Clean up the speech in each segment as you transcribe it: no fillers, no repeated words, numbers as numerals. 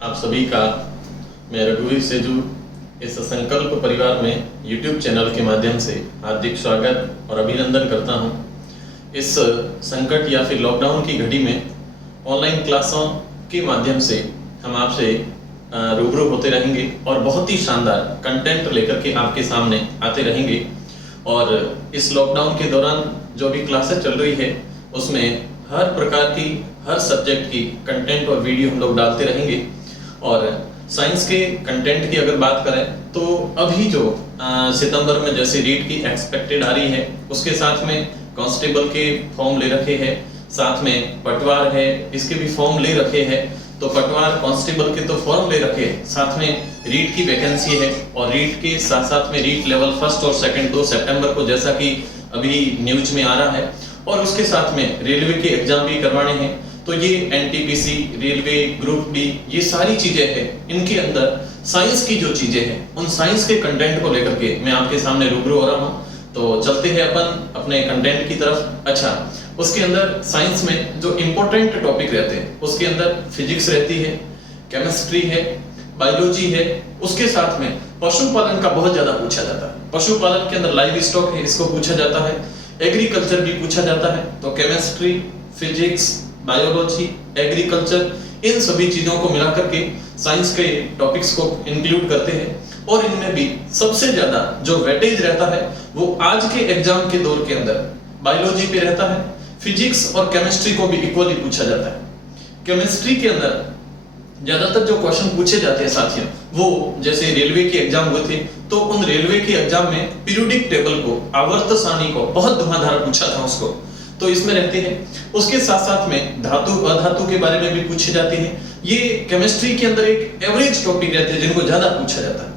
आप सभी का मैं रघुवीर सेजू इस संकल्प परिवार में YouTube चैनल के माध्यम से हार्दिक स्वागत और अभिनंदन करता हूं। इस संकट या फिर लॉकडाउन की घड़ी में ऑनलाइन क्लासों के माध्यम से हम आपसे रूबरू होते रहेंगे और बहुत ही शानदार कंटेंट लेकर के आपके सामने आते रहेंगे। और इस लॉकडाउन के दौरान जो भी क्लासेस चल रही है उसमें हर प्रकार की हर सब्जेक्ट की कंटेंट और वीडियो हम लोग डालते रहेंगे। और साइंस के कंटेंट की अगर बात करें तो अभी जो सितंबर में जैसे रीट की एक्सपेक्टेड आ रही है, उसके साथ में कांस्टेबल के फॉर्म ले रखे हैं, साथ में पटवार है इसके भी फॉर्म ले रखे हैं। तो पटवार कांस्टेबल के तो फॉर्म ले रखे हैं, साथ में रीट की वैकेंसी है और रीट के साथ साथ में रीट लेवल फर्स्ट और सेकंड 2 सितंबर को जैसा कि अभी न्यूज में आ रहा है। और उसके साथ में रेलवे के एग्जाम भी करवाने हैं। तो ये एनटीपीसी, रेलवे, ग्रुप डी, ये सारी चीजें हैं। इनके अंदर साइंस की जो चीजें हैं उन साइंस के कंटेंट को लेकर के मैं आपके सामने रूबरू हो रहा हूँ। तो चलते हैं अपन अपने कंटेंट की तरफ। अच्छा, उसके अंदर साइंस में जो इंपॉर्टेंट टॉपिक रहते हैं उसके अंदर फिजिक्स रहती है, केमिस्ट्री है, बायोलॉजी है, उसके साथ में पशुपालन का बहुत ज्यादा पूछा जाता है। पशुपालन के अंदर लाइव स्टॉक है, इसको पूछा जाता है। एग्रीकल्चर भी पूछा जाता है। तो केमिस्ट्री, फिजिक्स, बायोलॉजी, एग्रीकल्चर, इन सभी चीजों को मिलाकर के साइंस के टॉपिक्स को इंक्लूड करते हैं। और इनमें भी सबसे ज्यादा जो वेटेज रहता है वो आज के एग्जाम के दौर के अंदर बायोलॉजी पे रहता है। फिजिक्स और केमिस्ट्री को भी इक्वली पूछा जाता है। केमिस्ट्री के अंदर ज्यादातर जो क्वेश्चन पूछे जाते हैं साथियों, वो जैसे रेलवे के एग्जाम हुए थे तो उन रेलवे के एग्जाम में पीरियोडिक टेबल को, आवर्त सारणी को बहुत धुआंधार पूछा था उसको, तो इसमें रहते हैं। उसके साथ साथ में धातु अधातु के बारे में भी पूछे जाते हैं। ये केमिस्ट्री के अंदर एक एवरेज टॉपिक रहते हैं जिनको ज्यादा पूछा जाता है।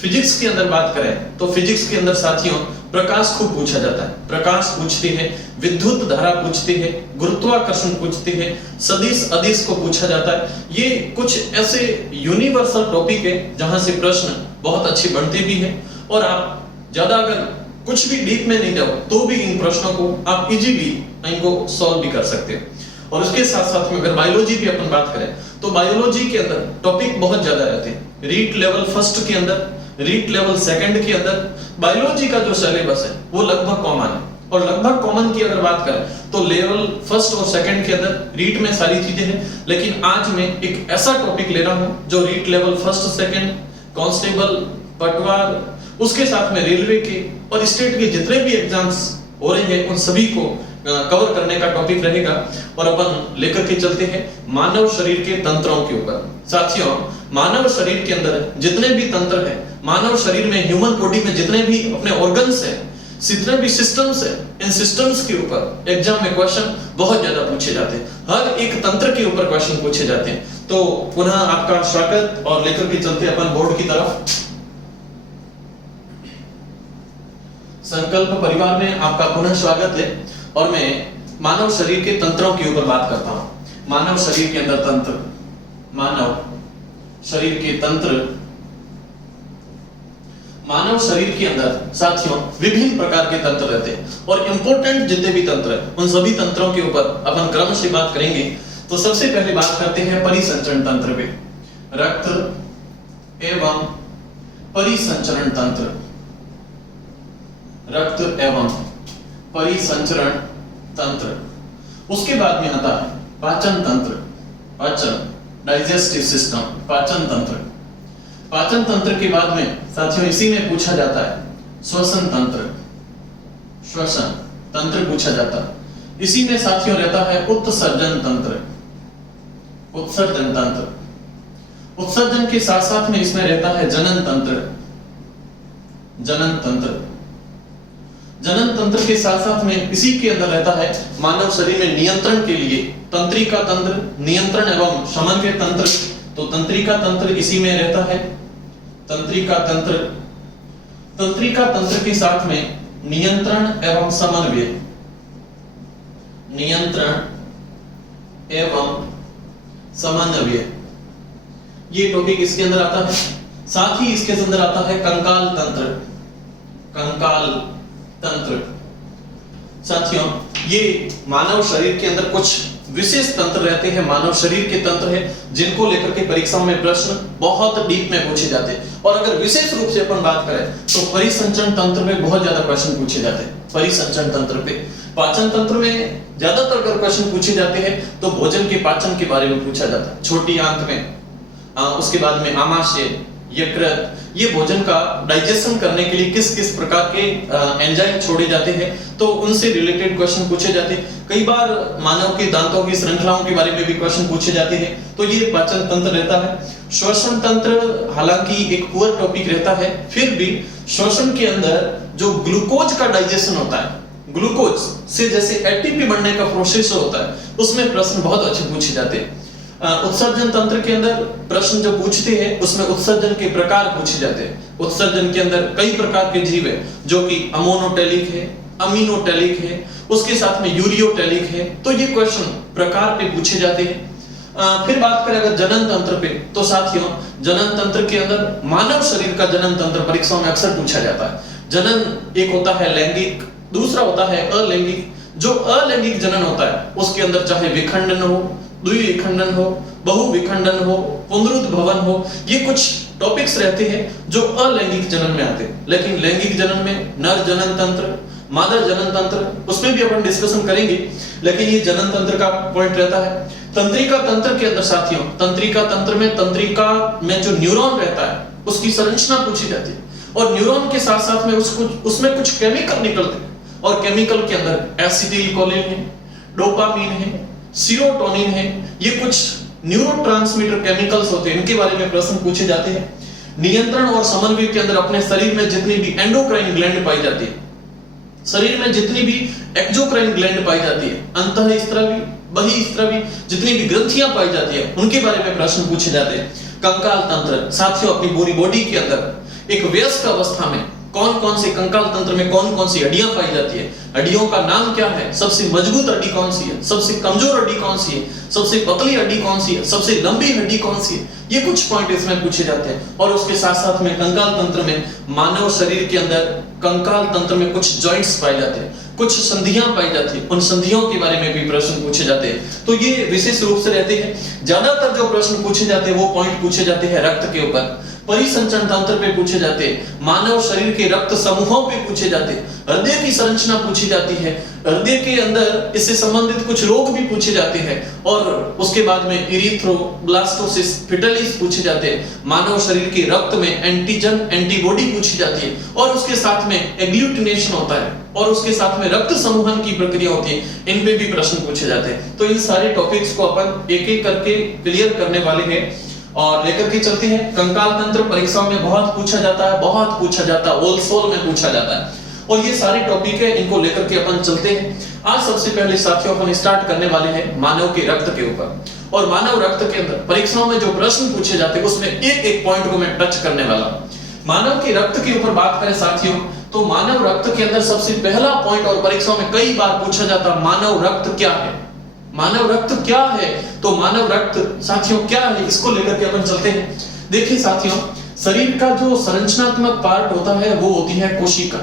फिजिक्स की अंदर बात करें तो फिजिक्स के अंदर साथियों प्रकाश खूब पूछा जाता है। प्रकाश पूछते हैं, विद्युत धारा पूछते हैं, गुरुत्वाकर्षण पूछते हैं, सदिश अदिश को पूछा जाता है। ये कुछ ऐसे यूनिवर्सल टॉपिक है जहां से प्रश्न बहुत अच्छे बनते भी हैं। और आप ज्यादा अगर कुछ भी डीप में नहीं जाओ तो भी इन प्रश्नों को आप इजीली इनको सॉल्व भी कर सकते हो। और उसके साथ साथ में अगर बायोलॉजी की अपन बात करें तो बायोलॉजी के अंदर टॉपिक बहुत ज्यादा रहते हैं। रीट लेवल फर्स्ट के अंदर, रीट लेवल सेकंड के अंदर बायोलॉजी का जो सिलेबस है वो लगभग कॉमन है। और लगभग कॉमन की अगर बात करें तो लेवल फर्स्ट और सेकंड के अंदर रीट में सारी चीजें हैं। लेकिन आज मैं एक ऐसा टॉपिक ले रहा हूं जो REET level first, second, constable, पटवार, उसके साथ में रेलवे के और स्टेट के जितने भी एग्जाम्स हो रहे हैं उन सभी को कवर करने का टॉपिक रहेगा। और अपन लेकर के चलते हैं मानव शरीर के तंत्रों के ऊपर। साथियों, मानव शरीर के अंदर जितने भी तंत्र हैं, मानव शरीर में, ह्यूमन बॉडी में जितने भी अपने ऑर्गन्स हैं, जितने भी सिस्टम्स हैं, इन सिस्टम्स के ऊपर एग्जाम में क्वेश्चन बहुत ज्यादा पूछे जाते हैं। हर एक तंत्र के ऊपर क्वेश्चन पूछे जाते हैं। तो पुनः आपका स्वागत और लेकर के चलते अपन बोर्ड की तरफ। संकल्प परिवार में आपका पुनः स्वागत है और मैं मानव शरीर के तंत्रों के ऊपर बात करता हूं। मानव शरीर के अंदर तंत्र, मानव शरीर के तंत्र, मानव शरीर के अंदर साथियों विभिन्न प्रकार के तंत्र रहते हैं। और इंपॉर्टेंट जितने भी तंत्र हैं उन सभी तंत्रों के ऊपर अपन क्रम से बात करेंगे। तो सबसे पहले बात करते हैं परिसंचरण तंत्र पे। रक्त एवं परिसंचरण तंत्र, रक्त एवं परिसंचरण तंत्र। उसके बाद में आता है पाचन तंत्र, पाचन, डाइजेस्टिव सिस्टम, पाचन तंत्र। पाचन तंत्र के बाद में साथियों इसी में पूछा जाता है श्वसन तंत्र, श्वसन तंत्र पूछा जाता है। इसी में साथियों रहता है उत्सर्जन तंत्र, उत्सर्जन तंत्र। उत्सर्जन के साथ साथ में इसमें रहता है जनन तंत्र, जनन तंत्र। जनन तंत्र के साथ साथ में इसी के अंदर रहता है मानव शरीर में नियंत्रण के लिए तंत्रिका तंत्र, नियंत्रण एवं समन्वय तंत्र। तो तंत्रिका तंत्र इसी में रहता है, तंत्रिका तंत्र। तंत्रिका तंत्र के साथ में नियंत्रण एवं समन्वय, नियंत्रण एवं समन्वय, ये टॉपिक इसके अंदर आता है। साथ ही इसके अंदर आता है कंकाल तंत्र, कंकाल तंत्र। साथियों ये मानव शरीर के अंदर कुछ विशेष तंत्र रहते हैं, मानव शरीर के तंत्र है, जिनको लेकर के परीक्षाओं में प्रश्न बहुत डीप में पूछे जाते हैं। और अगर विशेष रूप से अपन बात करें तो परिसंचरण तंत्र में बहुत ज्यादा प्रश्न पूछे जाते हैं। परिसंचरण तंत्र पे, पाचन तंत्र में ज्यादातर अगर प्रश्न पूछे जाते हैं तो भोजन के पाचन के बारे में पूछा जाता है, छोटी आंत में, उसके बाद में आमाशय, यकृत, ये भोजन का डाइजेशन करने के लिए किस किस प्रकार के एंजाइम छोड़े जाते हैं, तो उनसे रिलेटेड क्वेश्चन पूछे जाते हैं। कई बार मानव के दांतों की श्रृंखलाओं के बारे में भी क्वेश्चन पूछे जाते हैं, तो ये पाचन तंत्र रहता है। श्वसन तंत्र हालांकि एक पुअर टॉपिक रहता है, फिर भी श्वसन के अंदर जो ग्लूकोज का डाइजेशन होता है, ग्लूकोज से जैसे एटीपी बनने का प्रोसेस होता है, उसमें प्रश्न बहुत अच्छे पूछे जाते हैं। उत्सर्जन तंत्र के अंदर प्रश्न जो पूछते हैं उसमें उत्सर्जन के प्रकार पूछे जाते हैं। उत्सर्जन के अंदर कई प्रकार के जीव है, जो कि अमोनोटेलिक है, अमीनोटेलिक है, उसके साथ में यूरियोटेलिक है, तो ये क्वेश्चन प्रकार पे पूछे जाते हैं। फिर बात करें अगर जनन तंत्र पे, तो साथियों जनन तंत्र के अंदर मानव शरीर का जनन तंत्र परीक्षाओं में अक्सर पूछा जाता है। जनन एक होता है लैंगिक, दूसरा होता है अलैंगिक। जो अलैंगिक जनन होता है उसके अंदर चाहे विखंडन हो, द्विविखंडन हो, बहुविखंडन हो, पुनरुद्भवन हो, ये कुछ टॉपिक्स रहते हैं जो अलैंगिक जनन में आते हैं। लेकिन लैंगिक जनन में नर जनन तंत्र, मादा जनन तंत्र, उसमें भी अपन डिस्कशन करेंगे, लेकिन ये जनन तंत्र का पॉइंट रहता है। तंत्रिका तंत्र के अंदर साथियों, तंत्रिका तंत्र में तंत्रिका में जो न्यूरॉन रहता है उसकी संरचना पूछी जाती है, और न्यूरॉन के साथ साथ में उसमें कुछ केमिकल निकलते हैं, और केमिकल के अंदर एसिटिलकोलिन है, डोपामीन है, सीरोटोनिन है, ये कुछ न्यूरोट्रांसमीटर केमिकल्स होते हैं, इनके बारे में प्रश्न पूछे जाते हैं। नियंत्रण और समन्वय के अंदर अपने शरीर में जितनी भी एंडोक्राइन ग्लैंड पाई जाती है, शरीर में जितनी भी एक्सोक्राइन ग्लैंड पाई जाती है, अंतःस्रावी, बहिःस्रावी, जितनी भी ग्रंथियां पाई जाती है, उनके बारे में प्रश्न पूछे जाते हैं। कंकाल तंत्र साथियों, अपनी पूरी बॉडी के अंदर एक वयस्क अवस्था में कौन कौन से कंकाल तंत्र में कौन कौन सी हड्डियां पाई जाती है, हड्डियों का नाम क्या है, सबसे मजबूत हड्डी कौन सी है, सबसे कमजोर हड्डी कौन सी है, सबसे पतली हड्डी कौन सी है, सबसे लंबी हड्डी कौन सी है, ये कुछ पॉइंट इसमें पूछे जाते हैं। और उसके साथ साथ में कंकाल तंत्र में मानव शरीर के अंदर कंकाल तंत्र में कुछ जॉइंट्स पाए जाते हैं, कुछ संधियां पाई जाती है, उन संधियों के बारे में भी प्रश्न पूछे जाते हैं। तो ये विशेष रूप से रहते हैं। ज्यादातर जो प्रश्न पूछे जाते हैं वो पॉइंट पूछे जाते हैं रक्त के ऊपर, परिसंचरण तंत्र पे पूछे जाते हैं, मानव शरीर के रक्त समूहों पे पूछे जाते हैं, हृदय की संरचना पूछी जाती है, हृदय के अंदर इससे संबंधित कुछ रोग भी पूछे जाते हैं, और उसके बाद में इरिथ्रोब्लास्टोसिस फिटलिस पूछे जाते हैं। मानव शरीर के रक्त में एंटीजन एंटीबॉडी पूछी जाती है, और उसके साथ में एग्लूटिनेशन होता है, और उसके साथ में रक्त समूहन की प्रक्रिया होती है, इन पे भी प्रश्न पूछे जाते हैं। तो इन सारे टॉपिक्स को अपन एक एक करके क्लियर करने वाले हैं और लेकर के चलते हैं। कंकाल तंत्र परीक्षाओं में बहुत पूछा जाता है, बहुत पूछा जाता है, ओल सोल में पूछा जाता है, और ये सारे टॉपिक है, इनको लेकर के अपन चलते हैं। आज सबसे पहले साथियों अपन स्टार्ट करने वाले हैं मानव के रक्त के ऊपर, और मानव रक्त के अंदर परीक्षाओं में जो प्रश्न पूछे जाते हैं उसमें एक एक पॉइंट को मैं टच करने वाला हूं। मानव के रक्त के ऊपर बात करें साथियों, तो मानव रक्त के अंदर सबसे पहला पॉइंट, और परीक्षाओं में कई बार पूछा जाता, मानव रक्त क्या है, मानव रक्त क्या है। तो मानव रक्त साथियों क्या है, इसको लेकर के अपन चलते हैं। देखिए साथियों, शरीर का जो संरचनात्मक पार्ट होता है वो होती है कोशिका।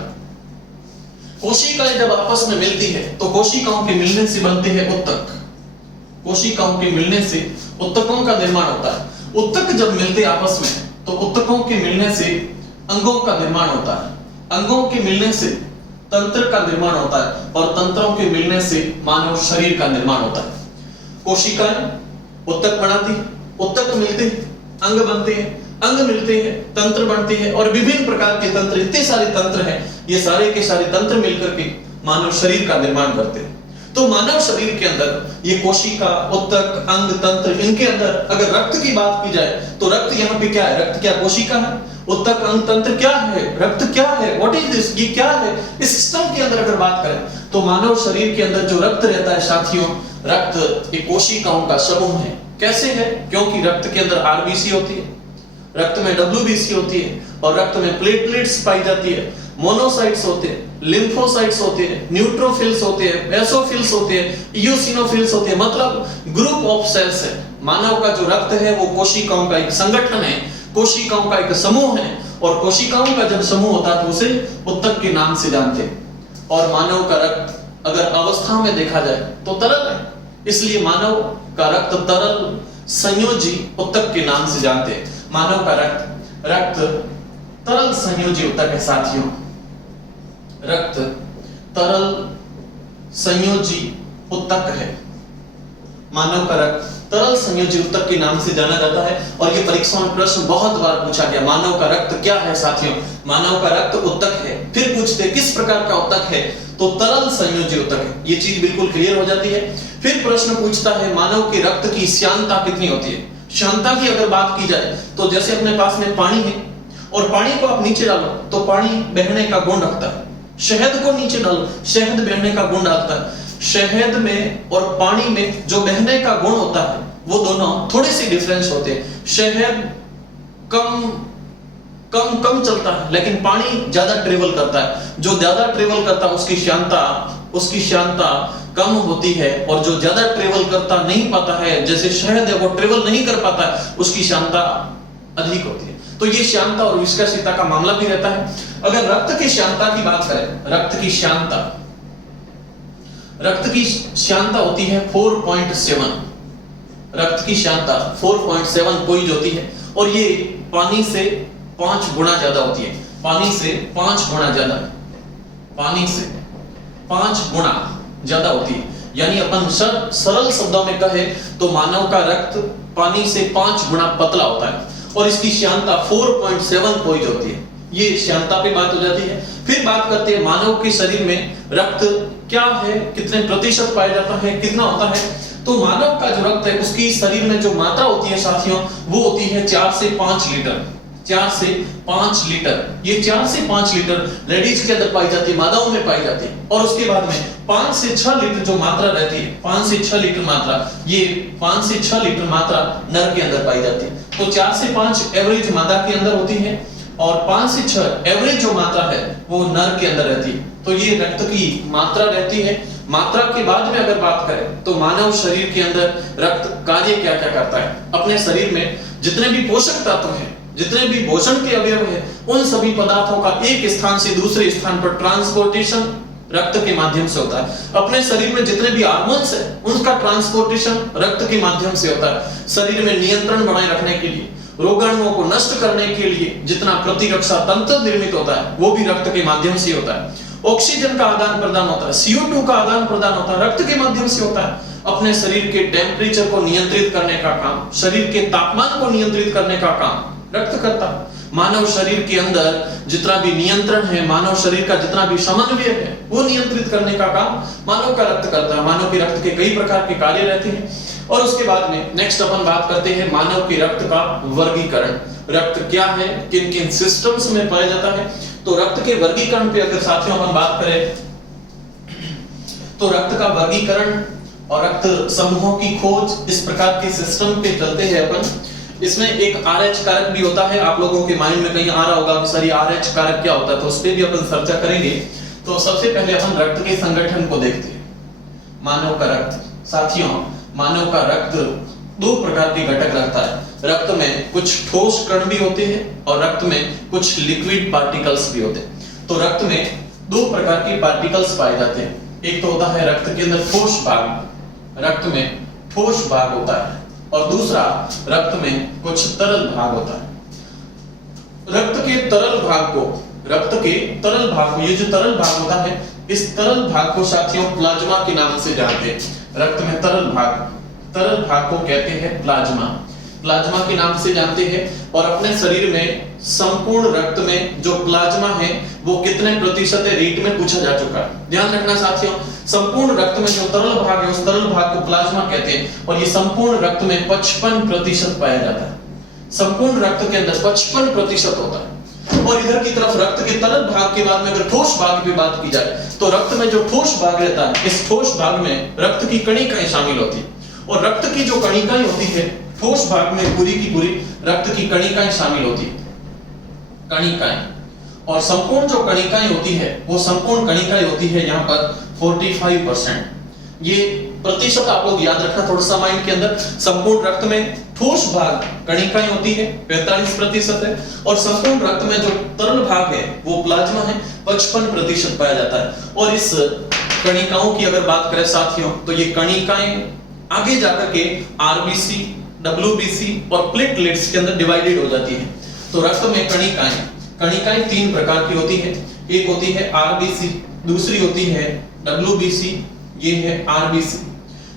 कोशिकाएं जब आपस में मिलती है तो कोशिकाओं के मिलने से बनते हैं उत्तक। कोशिकाओं के मिलने से उत्तकों का निर्माण होता है। उत्तक जब मिलते आपस में तो उत्तकों के मिलने से अंगों का निर्माण होता है, अंगों के मिलने से तंत्र का निर्माण होता है, और तंत्रों के मिलने से मानव शरीर का निर्माण होता है। कोशिकाएं उत्तक बनाती, उत्तक मिलते हैं, अंग बनते हैं, अंग मिलते हैं, तंत्र बनते हैं, और विभिन्न प्रकार के तंत्र, इतने सारे तंत्र हैं, ये सारे के सारे तंत्र मिलकर के मानव शरीर का निर्माण करते हैं। तो मानव शरीर के अंदर ये कोशिका, उत्तक, अंग, तंत्र, इनके अंदर अगर रक्त की बात की जाए तो रक्त यहाँ पे क्या है, रक्त क्या कोशिका है, उत्तक, अंग, तंत्र क्या है, रक्त क्या है, व्हाट इज दिस, ये क्या है। इस सिस्टम के अंदर अगर बात करें तो मानव शरीर के अंदर जो रक्त रहता है साथियों, रक्त एक कोशिकाओं का समूह है। कैसे है, क्योंकि रक्त के अंदर आरबीसी होती है, रक्त में डब्ल्यूबीसी होती है, और रक्त में प्लेटलेट्स पाई जाती है, मोनोसाइट्स होते हैं, लिम्फोसाइट्स होते हैं, न्यूट्रोफिल्स होते हैं, बेसोफिल्स होते हैं, इओसिनोफिल्स होते हैं, मतलब ग्रुप ऑफ सेल्स है। मानव का जो रक्त है वो कोशिकाओं का एक संगठन है, कोशिकाओं का एक समूह है, और कोशिकाओं का जब समूह होता है तो उसे उत्तक के नाम से जानते हैं। और मानव का रक्त अगर अवस्था में देखा जाए तो तरल है, इसलिए मानव का रक्त तरल संयोजी ऊतक के नाम से जानते हैं। मानव का रक्त तरल संयोजी ऊतक है साथियों। रक्त तरल संयोजी ऊतक है। मानव का रक्त तरल संयोजी ऊतक के नाम से जाना जाता है। और ये परीक्षा में प्रश्न बहुत बार पूछा गया, मानव का रक्त क्या है साथियों? मानव का रक्त ऊतक है। फिर पूछते किस प्रकार का ऊतक है, तो तरल संयोजी ऊतक है। ये चीज बिल्कुल क्लियर हो जाती है। फिर प्रश्न पूछता है मानव के रक्त की श्यानता कितनी होती है। श्यानता की अगर बात की जाए तो जैसे अपने पास में पानी है और पानी को आप नीचे डालो तो पानी बहने का गुण रखता है। शहद को नीचे डालो, शहद बहने का गुण रखता है। शहद में और पानी में जो बहने का गुण होता है वो दोनों थोड़े से डिफरेंस होते हैं। शहद कम चलता है लेकिन पानी ज्यादा ट्रेवल करता है। जो ज्यादा ट्रेवल करता है उसकी श्यानता कम होती है, और जो ज्यादा ट्रेवल करता नहीं पाता है, जैसे शहद है वो ट्रेवल नहीं कर पाता है, उसकी श्यानता अधिक होती है। तो ये श्यानता और विस्कोसिटी का मामला भी रहता है। अगर रक्त की श्यानता की बात करें, रक्त की श्यानता होती है 4.7। रक्त की श्यानता 4.7 पॉइंट होती है और ये पानी से 5 गुना ज्यादा होती है। पानी से 5 गुना ज्यादा होती है। यानी अपन सरल शब्दों में कहे तो मानव का रक्त पानी से 5 गुना पतला होता है और इसकी श्यानता 4.7 पॉइंट होती है। ये श्यानता पे बात हो जाती है। फिर बात करते हैं मानव के शरीर में रक्त क्या है, कितने प्रतिशत पाया जाता है, कितना होता है। तो मानव का जो रक्त है उसकी शरीर में जो मात्रा होती है साथियों वो होती है 4 से 5 लीटर। 4 से 5 लीटर, ये 4 से 5 लीटर लेडीज के अंदर पाई जाती है, मादाओं में पाई जाती है। और उसके बाद में 5 से 6 लीटर जो मात्रा रहती है, 5 से 6 लीटर मात्रा, ये 5 से 6 लीटर मात्रा नर के अंदर पाई जाती है। तो 4 से 5 एवरेज मादा के अंदर होती है और 5 से 6 एवरेज जो मात्रा है वो नर के अंदर रहती है। तो ये रक्त की मात्रा रहती है। मात्रा के बाद में अगर बात करें तो मानव शरीर के अंदर रक्त कार्य क्या क्या करता है। अपने शरीर में जितने भी पोषक तत्व हैं, जितने भी भोजन के अवयव हैं, उन सभी पदार्थों का एक स्थान से दूसरे स्थान पर ट्रांसपोर्टेशन रक्त के माध्यम से होता है। अपने शरीर में जितने भी हार्मोन्स हैं उनका ट्रांसपोर्टेशन रक्त के माध्यम से होता है। शरीर में नियंत्रण बनाए रखने के लिए, रोगाणुओं को नष्ट करने के लिए जितना प्रतिरक्षा तंत्र निर्मित होता है वो भी रक्त के माध्यम से होता है। ऑक्सीजन का आदान प्रदान होता है, CO2 का आदान प्रदान होता है, रक्त के माध्यम से होता है। अपने शरीर के टेम्परेचर को नियंत्रित करने का काम, शरीर के तापमान को नियंत्रित करने का काम रक्त करता है। मानव शरीर के अंदर जितना भी नियंत्रण है, मानव शरीर का जितना भी समन्वय है वो नियंत्रित करने का काम मानव का रक्त करता है। मानव के रक्त के कई प्रकार के कार्य रहते हैं। और उसके बाद में नेक्स्ट अपन बात करते हैं मानव के रक्त का वर्गीकरण। रक्त क्या है, किन किन सिस्टम्स में पाया जाता है। तो रक्त के वर्गीकरण पे अगर साथियों अपन बात करें तो रक्त का वर्गीकरण और रक्त समूहों की खोज, इस प्रकार के सिस्टम पे चलते हैं अपन। इसमें एक RH कारक भी होता है। आप लोगों के माइंड में कहीं आ रहा होगा कि सर ये RH कारक क्या होता है, तो उस पे भी अपन चर्चा करेंगे। तो सबसे पहले अपन रक्त के संगठन को देखते हैं। मानव का रक्त साथियों, मानव का रक्त 2 प्रकार के घटक रखता है। रक्त में कुछ ठोस कण भी होते हैं और रक्त में कुछ लिक्विड पार्टिकल्स भी होते हैं। तो रक्त में 2 प्रकार के पार्टिकल्स पाए जाते हैं। एक तो होता है रक्त के अंदर ठोस भाग, रक्त में ठोस भाग होता है, और दूसरा रक्त में कुछ तरल भाग होता है। रक्त के तरल भाग को, ये जो तरल भाग होता है, इस तरल भाग को साथियों प्लाज्मा के नाम से जानते हैं। रक्त में तरल भाग को कहते हैं प्लाज्मा के नाम से जानते हैं। और अपने शरीर में संपूर्ण रक्त में जो प्लाज्मा है वो कितने प्रतिशत है रेट में पूछा जा चुका है। ध्यान रखना साथियों, संपूर्ण रक्त में जो तरल भाग है उस तरल भाग को प्लाज्मा कहते हैं और ये संपूर्ण रक्त में 55% पाया जाता है। संपूर्ण रक्त के अंदर 55% होता है। और इधर की तरफ रक्त के तरल भाग के बाद में अगर ठोस भाग की बात की जाए तो रक्त में जो ठोस भाग रहता है, इस ठोस भाग में रक्त की कणिकाएं शामिल होती है। और रक्त की जो कणिकाएं होती है ठोस भाग में पूरी की पूरी रक्त की कणिकाएं शामिल होती है। कणिकाएं और संपूर्ण जो कणिकाएं होती है वो संपूर्ण कणिकाएं होती है यहाँ पर 45%। ये प्रतिशत आप लोग याद रखना थोड़ा सा माइंड के अंदर। संपूर्ण रक्त में ठोस भाग कणिकाएं होती है 45% है और संपूर्ण रक्त में जो तरल भाग है वो प्लाज्मा है 55% पाया जाता है। और इस कणिकाओं की अगर बात करें साथियों तो ये कणिकाएं आगे जाकर के आरबीसी, डब्ल्यूबीसी और प्लेटलेट्स के अंदर डिवाइडेड हो जाती है। तो रक्त में कणिकाएं 3 प्रकार की होती है। एक होती है आरबीसी, दूसरी होती है डब्ल्यूबीसी, ये है आरबीसी,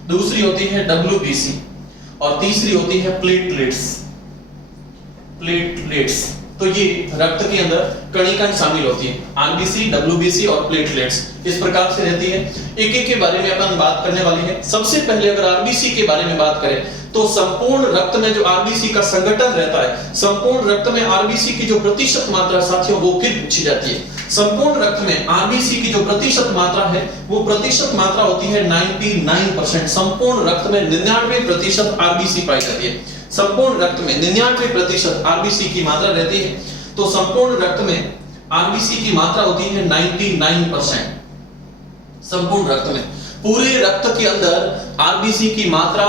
दूसरी होती है डब्ल्यूबीसी और तीसरी होती है प्लेटलेट्स। तो ये रक्त के अंदर कणिकाएं शामिल होती है, आरबीसी, डब्ल्यूबीसी और प्लेटलेट्स इस प्रकार से रहती है। एक एक के बारे में अपन बात करने वाले हैं। सबसे पहले अगर आरबीसी के बारे में बात करें तो संपूर्ण रक्त में जो आरबीसी का संगठन रहता है, संपूर्ण रक्त में आरबीसी की जो प्रतिशत मात्रा साथियों वो फिर पूछी जाती है। संपूर्ण रक्त में आरबीसी की जो प्रतिशत मात्रा है वो प्रतिशत मात्रा होती है 99%। संपूर्ण रक्त में 99% आरबीसी पाई जाती है। संपूर्ण रक्त में 99% आरबीसी की मात्रा रहती है। तो संपूर्ण रक्त में आरबीसी की मात्रा होती है 99%। संपूर्ण रक्त में, पूरे रक्त के अंदर आरबीसी की मात्रा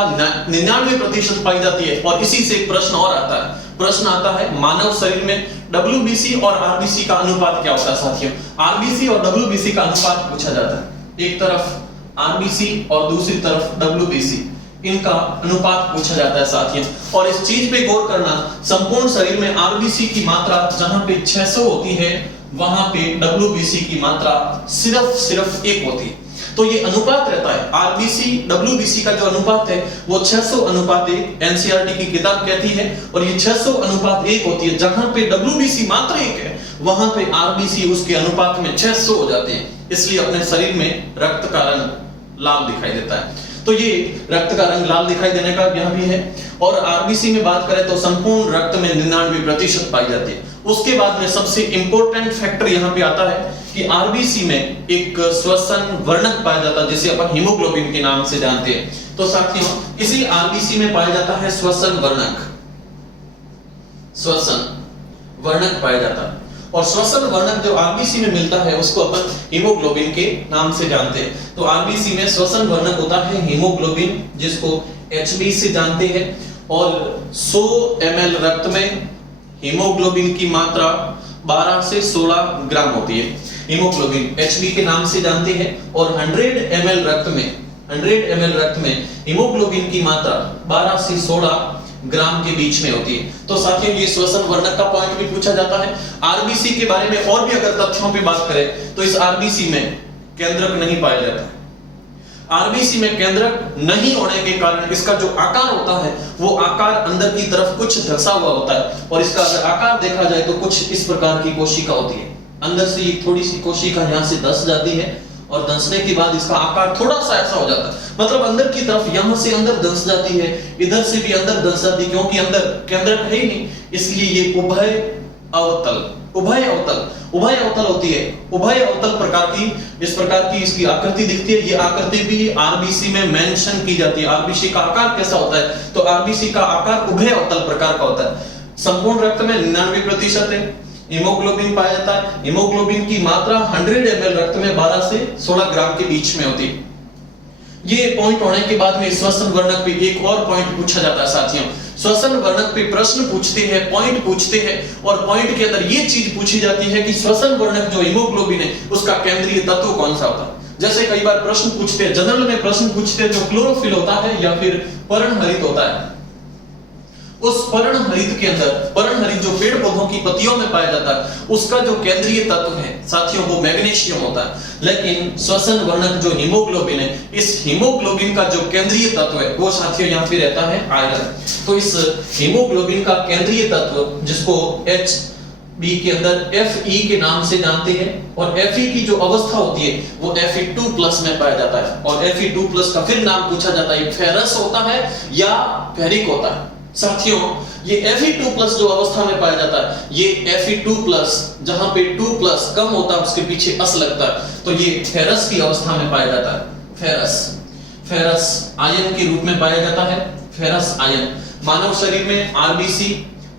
99% पाई जाती है। और इसी से एक प्रश्न और आता है, प्रश्न आता है मानव शरीर में डब्ल्यूबीसी और आरबीसी का अनुपात क्या होता है साथियों। आरबीसी और डब्ल्यूबीसी का अनुपात पूछा जाता है। एक तरफ आरबीसी और दूसरी तरफ डब्ल्यूबीसी, इनका अनुपात पूछा जाता है साथियों। और इस चीज पे गौर करना, संपूर्ण शरीर में आरबीसी की मात्रा जहां पे 600 होती है वहां पे डब्ल्यूबीसी की मात्रा सिर्फ 1 होती है। तो ये अनुपात रहता है, आरबीसी डब्ल्यूबीसी का जो अनुपात है वो 600:1 एनसीईआरटी की किताब कहती है। और ये 600:1 होती है। जहां पे डब्ल्यूबीसी मात्र 1 है वहां पे आरबीसी उसके अनुपात में 600 हो जाते हैं। इसलिए अपने शरीर में रक्त का रंग लाल दिखाई देता है। तो ये रक्त का रंग लाल दिखाई देने का यहां भी है। और आरबीसी में बात करें तो संपूर्ण रक्त में 99% पाई जाती है। उसके बाद में सबसे इंपॉर्टेंट फैक्टर यहां पे आता है कि आरबीसी में एक श्वसन वर्णक पाया जाता है जिसे अपन हीमोग्लोबिन के नाम से जानते हैं। तो साथियों इसी आरबीसी में पाया जाता है श्वसन वर्णक पाया जाता है। और श्वसन वर्णक जो आरबीसी में मिलता है उसको अपन हीमोग्लोबिन के नाम से जानते हैं। तो आरबीसी में श्वसन वर्णक होता है हीमोग्लोबिन, जिसको एचबी से जानते हैं। और 100 ml रक्त में हीमोग्लोबिन की मात्रा 12 से 16 ग्राम होती है। हीमोग्लोबिन एचबी के नाम से जानते हैं। और 100 ml रक्त में हीमोग्लोबिन की मात्रा 12 से 16 ग्राम के बीच में होती है। तो साथियों ये श्वसन वर्णक का पॉइंट भी पूछा जाता है। आरबीसी के बारे में और भी अगर तथ्यों पे बात करें तो इस आरबीसी में केंद्रक नहीं पाया जाता है। आरबीसी में केंद्रक नहीं होने के कारण इसका जो आकार होता है वो आकार अंदर की तरफ कुछ धंसा हुआ होता है। और इसका अगर आकार देखा जाए तो कुछ इस प्रकार की कोशिका होती है। अंदर से ये थोड़ी सी कोशिका यहाँ से धंस जाती है और धंसने के बाद इसका आकार थोड़ा सा ऐसा हो जाता है, मतलब अंदर की तरफ यहां से अंदर धंस जाती है, इधर से भी अंदर धंस जाती है, क्योंकि अंदर केंद्रक है ही नहीं। इसलिए ये उभय अवतल होती है। उभय अवतल प्रकार की इस प्रकार की इसकी आकृति दिखती है। ये आकृति भी आरबीसी में मेंशन की जाती है। आरबीसी का आकार कैसा होता है, तो आरबीसी का आकार उभय अवतल प्रकार का होता है। संपूर्ण रक्त में 99% है। हीमोग्लोबिन पाया जाता है। हीमोग्लोबिन की मात्रा 100 ml रक्त में 12 से 16 ग्राम के बीच में होती है। ये पॉइंट होने के बाद में श्वसन वर्णक पे एक और पॉइंट पूछा जाता है साथियों। श्वसन वर्णक पे प्रश्न पूछते हैं, पॉइंट पूछते हैं, और पॉइंट के अंदर ये चीज पूछी जाती है कि श्वसन वर्णक जो हीमोग्लोबिन है उसका केंद्रीय तत्व कौन सा होता है। जैसे कई बार प्रश्न पूछते हैं, जनरल में प्रश्न पूछते हैं जो क्लोरोफिल होता है या फिर पर्णहरित होता है। उस पर्णहरित के अंदर, पर्णहरित जो पेड़ पौधों की पत्तियों में पाया जाता है, उसका जो केंद्रीय तत्व है साथियों वो मैग्नीशियम होता है। लेकिन श्वसन वर्णक जो हीमोग्लोबिन है, इस हीमोग्लोबिन का जो केंद्रीय तत्व है वो साथियों यहाँ पे रहता है आयरन। तो इस हीमोग्लोबिन का केंद्रीय तत्व जिसको बी के अंदर Fe के नाम से जानते हैं, और Fe की जो अवस्था होती है वो Fe2+ में पाया जाता है। और Fe2+ का फिर नाम पूछा जाता है, फेरस होता है या फेरिक होता है। साथियों ये Fe2+ जो अवस्था में पाया जाता है, ये Fe2+ जहां पे 2+ कम होता है उसके पीछे अस लगता है, तो ये फेरस की अवस्था में पाया जाता है। फेरस आयन के रूप में पाया जाता है। फेरस आयन मानव शरीर में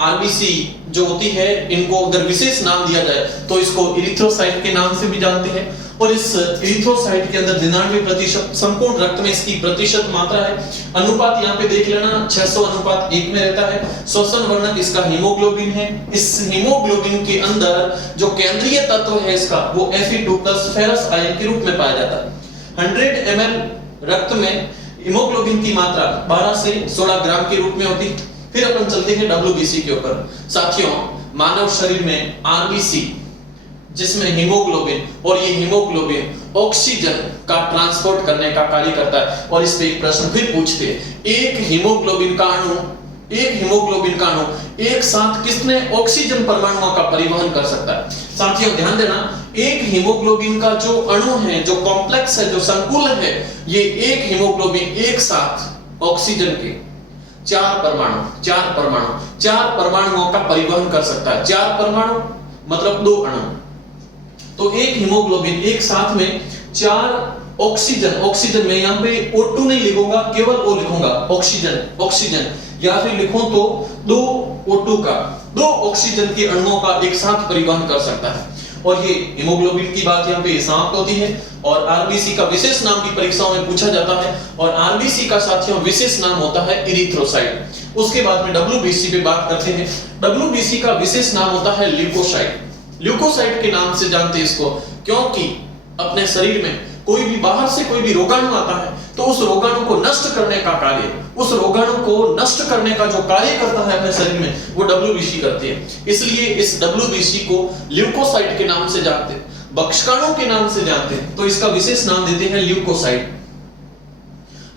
आरबीसी जो होती है, इनको अगर विशेष नाम दिया जाए तो इसको इरिथ्रोसाइट के नाम से भी जानते हैं। और इस इरिथ्रोसाइट के अंदर 99% संपूर्ण रक्त में इसकी प्रतिशत मात्रा है। अनुपात यहाँ पे देख लेना, 600:1 में रहता है। श्वसन वर्णक इसका हीमोग्लोबिन है। इस हीमोग्लोबिन के अंदर जो केंद्रीय तत्व है इसका वो Fe2+ फेरस आयन के रूप में पाया जाता है। 100 ml रक्त में हीमोग्लोबिन की मात्रा 12 से 16 ग्राम के रूप में होती है। फिर अपन चलते हैं डब्ल्यूबीसी के ऊपर। साथियों, मानव शरीर में आरबीसी जिसमें हीमोग्लोबिन, और ये हीमोग्लोबिन ऑक्सीजन का ट्रांसपोर्ट करने का कार्य करता है। और इस पे एक प्रश्न फिर पूछते हैं, एक हीमोग्लोबिन का अणु एक साथ कितने ऑक्सीजन परमाणुओं का परिवहन कर सकता है? साथियों ध्यान देना, एक हीमोग्लोबिन का जो अणु है, जो कॉम्प्लेक्स है, जो संकुल है, ये एक हीमोग्लोबिन एक साथ ऑक्सीजन के 4 परमाणुओं का परिवहन कर सकता है। 4 परमाणु मतलब 2 अणु। तो एक हीमोग्लोबिन एक साथ में 4 ऑक्सीजन में यहां पे O2 नहीं लिखूंगा, केवल O लिखूंगा, ऑक्सीजन, या फिर लिखूं तो 2 O2 का 2 ऑक्सीजन के अणुओं का एक साथ परिवहन कर सकता है। और ये हीमोग्लोबिन की बात यहाँ पे समाप्त होती है। और आरबीसी का विशेष नाम भी परीक्षाओं में पूछा जाता है, और आरबीसी का साथियों विशेष नाम होता है इरिथ्रोसाइट। उसके बाद में डब्ल्यूबीसी पे बात करते हैं। डब्ल्यूबीसी का विशेष नाम होता है ल्यूकोसाइट। ल्यूकोसाइट के नाम से जानते हैं इसको, क्योंकि अपने शरीर में कोई भी बाहर से कोई भी रोगाणु आता है तो उस रोगाणु को नष्ट करने का कार्य, उस रोगाणु को नष्ट करने का जो कार्य करता है अपने शरीर में, वो डब्ल्यूबीसी करती है। इसलिए इस डब्ल्यूबीसी को ल्यूकोसाइट के नाम से जानते हैं, बक्षकाणु के नाम से जानते हैं, तो इसका विशेष नाम देते हैं ल्यूकोसाइट।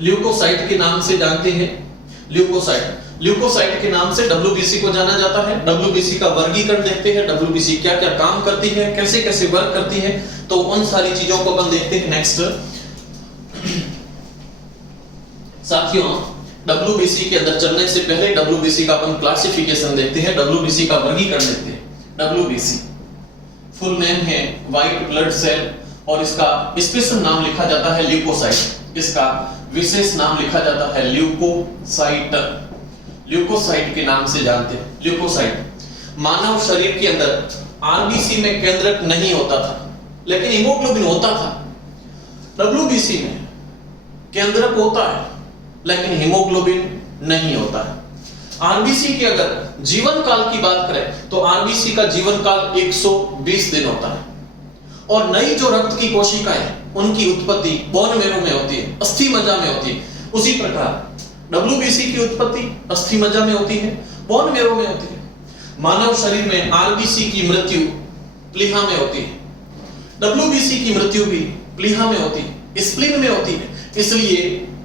ल्यूकोसाइट के नाम से जानते हैं ल्यूकोसाइट के नाम से डब्ल्यूबीसी को जाना जाता है। डब्ल्यूबीसी का वर्गीकरण देखते हैं, डब्ल्यूबीसी क्या क्या काम करती है, कैसे कैसे वर्क करती है, तो उन सारी चीजों को अपन देखते हैं नेक्स्ट। साथियों, डब्ल्यूबीसी के अंदर चलने से पहले डब्ल्यूबीसी का अपन क्लासिफिकेशन देखते हैं, डब्ल्यूबीसी का वर्गीकरण देखते हैं। डब्ल्यूबीसी फुल नेम है व्हाइट ब्लड सेल, और इसका स्पेशल नाम लिखा जाता है ल्यूकोसाइट। इसका विशेष नाम लिखा जाता है ल्यूकोसाइट के नाम से जानते हैं। ल्यूकोसाइट मानव शरीर के अंदर आरबीसी में केंद्रक नहीं होता था, लेकिन हीमोग्लोबिन होता था। डब्ल्यूबीसी में केंद्रक होता है, लेकिन हीमोग्लोबिन नहीं होता है। आरबीसी के अगर जीवन काल की बात करें तो आरबीसी का जीवन काल 120 दिन होता है। और नई जो रक्त की कोशिकाएं, उनकी उत्पत्ति बोन मैरो में होती है, अस्थि मज्जा में होती है। उसी प्रकार डब्ल्यूबीसी की उत्पत्ति अस्थि मज्जा में होती है, बोन मैरो में होती है। मानव शरीर में आरबीसी की मृत्यु प्लीहा में होती है, डब्ल्यूबीसी की मृत्यु भी प्लीहा में होती है, स्प्लीन में होती है। इसलिए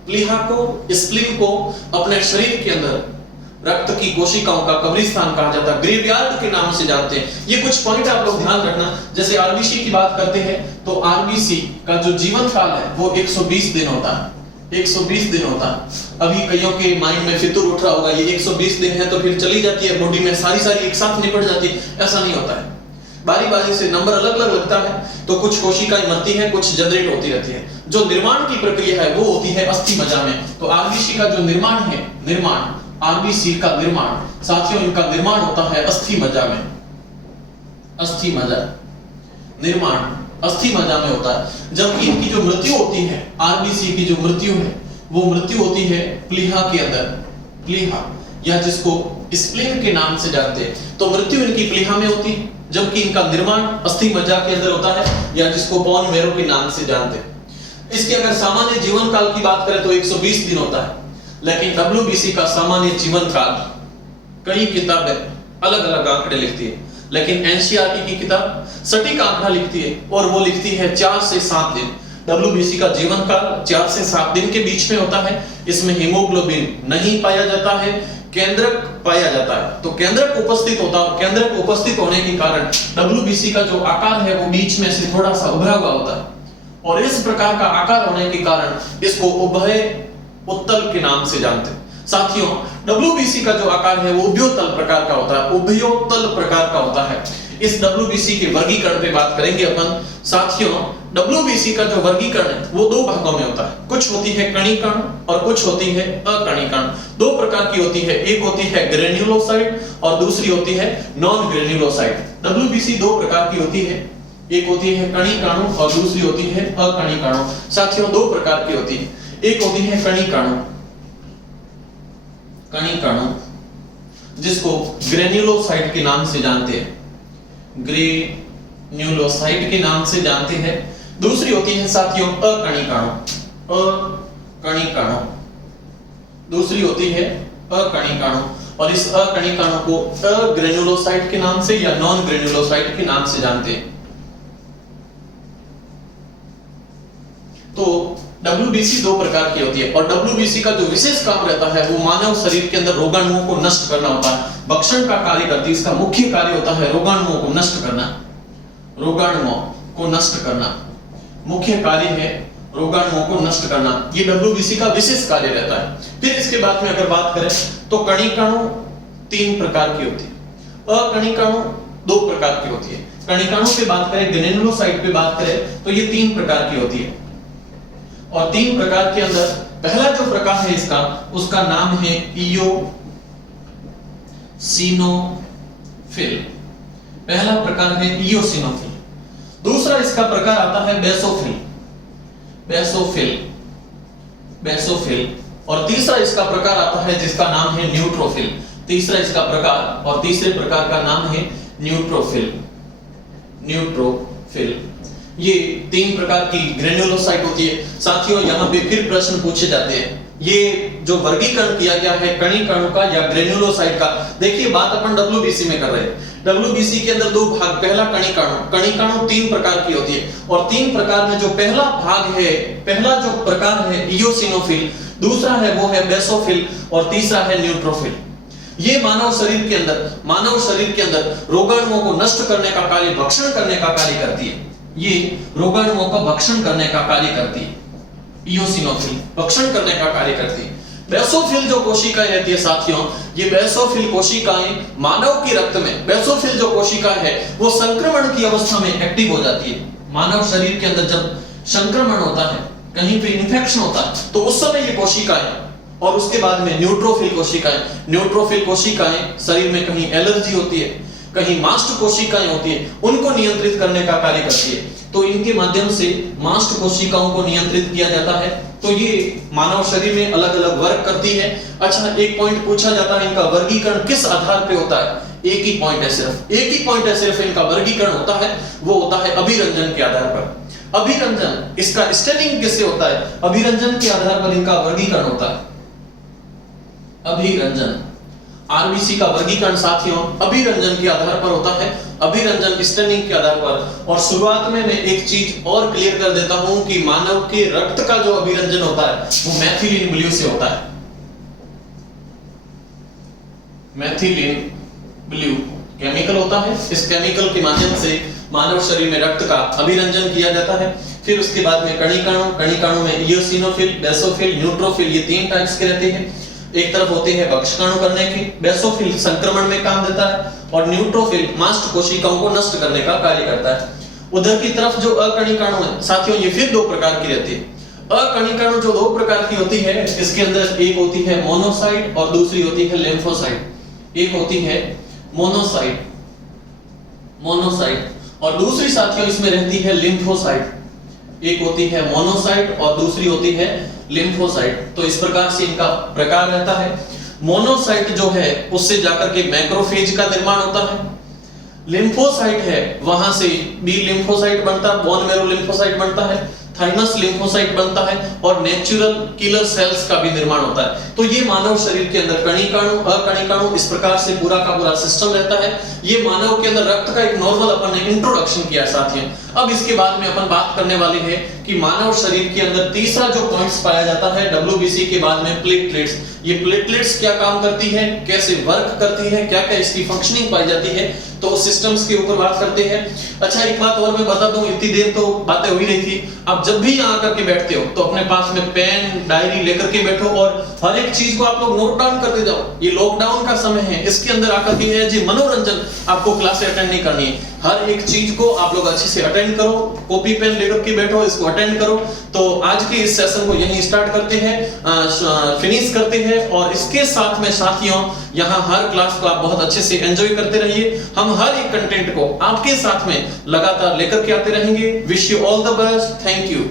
प्लीहा को, स्प्लीन को अपने शरीर के अंदर रक्त की कोशिकाओं का कब्रिस्तान कहा जाता है, ग्रेवयार्ड के नाम से जानते हैं। ये कुछ पॉइंट आप लोग ध्यान रखना। जैसे आरबीसी की बात करते हैं तो आरबीसी का जो जीवन काल है वो 120 दिन होता है, 120 दिन होता है। अभी कईयों के माइंड में फितूर उठ रहा होगा, ये 120 दिन है तो फिर चली जाती है बॉडी में, सारी एक साथ निपट जाती है। ऐसा नहीं होता है, बारी बारी से नंबर अलग अलग लगता है। तो कुछ कोशिकाएं मरती हैं, कुछ जनरेट होती रहती है। जो निर्माण की प्रक्रिया है वो होती है अस्थि मज्जा में। तो आरबीसी का जो निर्माण है, आरबीसी का निर्माण, साथियों इनका निर्माण होता है अस्थि मज्जा में। अस्थि मज्जा निर्माण अस्थि मज्जा में होता है। जबकि इनकी जो मृत्यु होती है, आरबीसी की जो मृत्यु है, वो मृत्यु होती है प्लीहा के अंदर, प्लीहा या जिसको स्प्लीन के नाम से जानते हैं। तो मृत्यु इनकी प्लीहा में होती है, जबकि इनका निर्माण अस्थि मज्जा के अंदर होता है, या जिसको बोन मैरो के नाम से जानते हैं। इसके अगर सामान्य जीवन काल की बात करें तो 120 दिन होता है, लेकिन डब्ल्यूबीसी का सामान्य जीवन काल, कई किताबें अलग अलग आंकड़े लिखती है, लेकिन एनसीईआरटी की किताब सटीक आंकड़ा लिखती है, और वो लिखती है 4 से 7 दिन। डब्ल्यूबीसी का जीवन काल 4 से 7 दिन के बीच में होता है। इसमें हीमोग्लोबिन नहीं पाया जाता है, केंद्रक पाया जाता है। तो केंद्रक उपस्थित होता है, केंद्रक उपस्थित होने के कारण डब्ल्यूबीसी का जो आकार है वो बीच में से थोड़ा सा उभरा हुआ होता है, और इस प्रकार का आकार होने के कारण इसको उभय उत्तल के नाम से जानते हैं। साथियों, डब्ल्यूबीसी का जो आकार है वो उभयोत्तल प्रकार का होता है, उभयोत्तल प्रकार का होता है। इस डब्ल्यूबीसी के वर्गीकरण पे बात करेंगे अपन। साथियों, डब्ल्यूबीसी का जो वर्गीकरण है वो 2 भागों में होता है। कुछ होती है कणिकाणु और कुछ होती है अकणिकाणु। 2 प्रकार की होती है, एक होती है ग्रेन्युलोसाइट और दूसरी होती है नॉन ग्रेन्युलोसाइट। डब्ल्यूबीसी 2 प्रकार की होती है, एक होती है कणिकाणु और दूसरी होती है अकणिकाणु। साथियों, 2 प्रकार की होती है। एक होती है कणिकाणु जिसको ग्रेन्युलोसाइट के नाम से जानते हैं, ग्रेन्युलोसाइट के नाम से जानते हैं। दूसरी होती है साथियों कणिकाणु, दूसरी होती है अकणिकाणु, और इस अकणिकाणु को अग्रेनुलोसाइट के नाम से या नॉन ग्रेनुलोसाइट के नाम से जानते हैं। तो WBC दो प्रकार की होती है, और WBC का जो विशेष काम रहता है वो मानव शरीर के अंदर रोगाणुओं को नष्ट करना होता है, भक्षण का कार्य करती है। इसका मुख्य कार्य होता है रोगाणुओं को नष्ट करना, रोगाणुओं को नष्ट करना, मुख्य कार्य है रोगाणुओं को नष्ट करना, ये WBC का विशेष कार्य रहता है। फिर इसके बाद में अगर बात करें तो कणिकाणु तीन प्रकार की होती है, अकणिकाणु दो प्रकार की होती है। कणिकाणु पे बात करें, ग्रेनुलोसाइट पे बात करें तो ये तीन प्रकार की होती है, और तीन प्रकार के अंदर पहला जो प्रकार है इसका, उसका नाम है इयोसिनोफिल। पहला प्रकार है इयोसिनोफिल। दूसरा इसका प्रकार आता है बेसोफिल, बेसोफिल, बेसोफिल, और तीसरा इसका प्रकार आता है जिसका नाम है न्यूट्रोफिल। तीसरा इसका प्रकार और तीसरे प्रकार का नाम है न्यूट्रोफिल, न्यूट्रोफिल। ये तीन प्रकार की ग्रेनुलोसाइट होती है। साथियों यहाँ पे फिर प्रश्न पूछे जाते हैं, ये जो वर्गीकरण किया गया है कणिकाणु का या ग्रेनुलोसाइट का, देखिए बात अपन WBC में कर रहे हैं। WBC के अंदर दो भाग, पहला कणिकाणु, कणिकाणु तीन प्रकार की होती है, और तीन प्रकार में जो पहला भाग है, पहला जो प्रकार है इयोसिनोफिल, दूसरा है वो है बेसोफिल, और तीसरा है न्यूट्रोफिल। ये मानव शरीर के अंदर रोगाणुओं को नष्ट करने का कार्य, भक्षण करने का कार्य करती है। ये रोगाणुओं का भक्षण करने का कार्य करती है, इयोसिनोफिल भक्षण करने का कार्य करती है। बेसोफिल जो कोशिकाएं रहती है साथियों, ये बेसोफिल कोशिकाएं मानव के रक्त में, बेसोफिल जो कोशिकाएं है वो संक्रमण की अवस्था में एक्टिव हो जाती है। मानव शरीर के अंदर जब संक्रमण होता है, कहीं पे इन्फेक्शन होता है, तो उस समय ये कोशिकाएं, और उसके बाद में न्यूट्रोफिल कोशिकाएं, न्यूट्रोफिल कोशिकाएं शरीर में कहीं एलर्जी होती है, कहीं मास्ट कोशिकाएं होती है, उनको नियंत्रित करने का कार्य करती है। तो इनके माध्यम से मास्ट कोशिकाओं को नियंत्रित किया जाता है। तो ये मानव शरीर में अलग अलग वर्क करती है। अच्छा, एक पॉइंट पूछा जाता है, इनका वर्गीकरण किस आधार पे होता है? एक ही पॉइंट है सिर्फ, एक ही पॉइंट है सिर्फ इनका वर्गीकरण होता है, वो होता है अभिरंजन के आधार पर। अभिरंजन, इसका स्टेनिंग किससे होता है? अभिरंजन के आधार पर इनका वर्गीकरण होता है। अभिरंजन, आरबीसी का वर्गीकरण साथियों अभिरंजन के आधार पर होता है, अभिरंजन स्टेनिंग के आधार पर। और शुरुआत में मैं एक चीज और क्लियर कर देता हूं कि मानव के रक्त का जो अभिरंजन होता है वो मैथिलीन ब्लू से होता है। मैथिलीन ब्लू केमिकल होता है, इस केमिकल के माध्यम से मानव शरीर में रक्त का अभिरंजन किया जाता है। फिर उसके बाद में कणिकाणु, कणिकाणु में इयोसिनोफिल, बेसोफिल, न्यूट्रोफिल, ये तीन टाइप्स के रहते हैं। एक तरफ होते हैं भक्षकाणु करने की, बेसोफिल संक्रमण में काम देता है, और न्यूट्रोफिल मास्ट कोशिकाओं को नष्ट करने का कार्य करता है। उधर की तरफ जो अकणिकाणु है साथियों, ये फिर दो प्रकार की रहती है। अकणिकाणु जो दो प्रकार की होती है, इसके अंदर एक होती है मोनोसाइट और दूसरी होती है लिम्फोसाइट। एक होती है मोनोसाइट, मोनोसाइट, और दूसरी साथियों इसमें रहती है लिम्फोसाइट। एक होती है मोनोसाइट और दूसरी होती है लिम्फोसाइट। तो इस प्रकार से इनका प्रकार रहता है। मोनोसाइट जो है उससे जाकर के मैक्रोफेज का निर्माण होता है। लिम्फोसाइट है वहां से बी लिम्फोसाइट बनता है, बोन मैरो लिम्फोसाइट बनता है, थाइमस लिम्फोसाइट बनता है, और नेचुरल किलर सेल्स का भी निर्माण होता है। तो ये मानव शरीर के अंदर कणिकाणु, अकणिकाणु, इस प्रकार से पूरा का पूरा सिस्टम रहता है। ये मानव के अंदर रक्त का एक नॉर्मल अपन ने इंट्रोडक्शन किया साथियों। अब इसके बाद में अपन बात करने वाले हैं कि मानव शरीर के अंदर तीसरा जो पॉइंट्स पाया जाता है WBC के बाद में प्लेटलेट्स। ये प्लेटलेट्स क्या काम करती है, कैसे वर्क करती है, क्या क्या इसकी फंक्शनिंग पाई जाती है, तो सिस्टम्स के ऊपर बात करते हैं। अच्छा, एक बात और मैं बता दूं, इतनी देर तो बातें हो ही रही थी। आप जब भी यहाँ करके बैठते हो तो अपने पास में पेन डायरी लेकर के बैठो और हर एक चीज को आप लोग नोट डाउन करते जाओ। ये लॉकडाउन का समय है, इसके अंदर आकर के है जी मनोरंजन, आपको क्लास अटेंड नहीं करनी है। हर एक चीज को आप लोग अच्छे से अटेंड करो, कॉपी पेन लेकर के बैठो, इसको अटेंड करो। तो आज के इस सेशन को यहीं स्टार्ट करते हैं, फिनिश करते हैं, और इसके साथ में साथियों यहाँ हर क्लास को आप बहुत अच्छे से एंजॉय करते रहिए। हम हर एक कंटेंट को आपके साथ में लगातार लेकर के आते रहेंगे। Wish you all the best, thank you.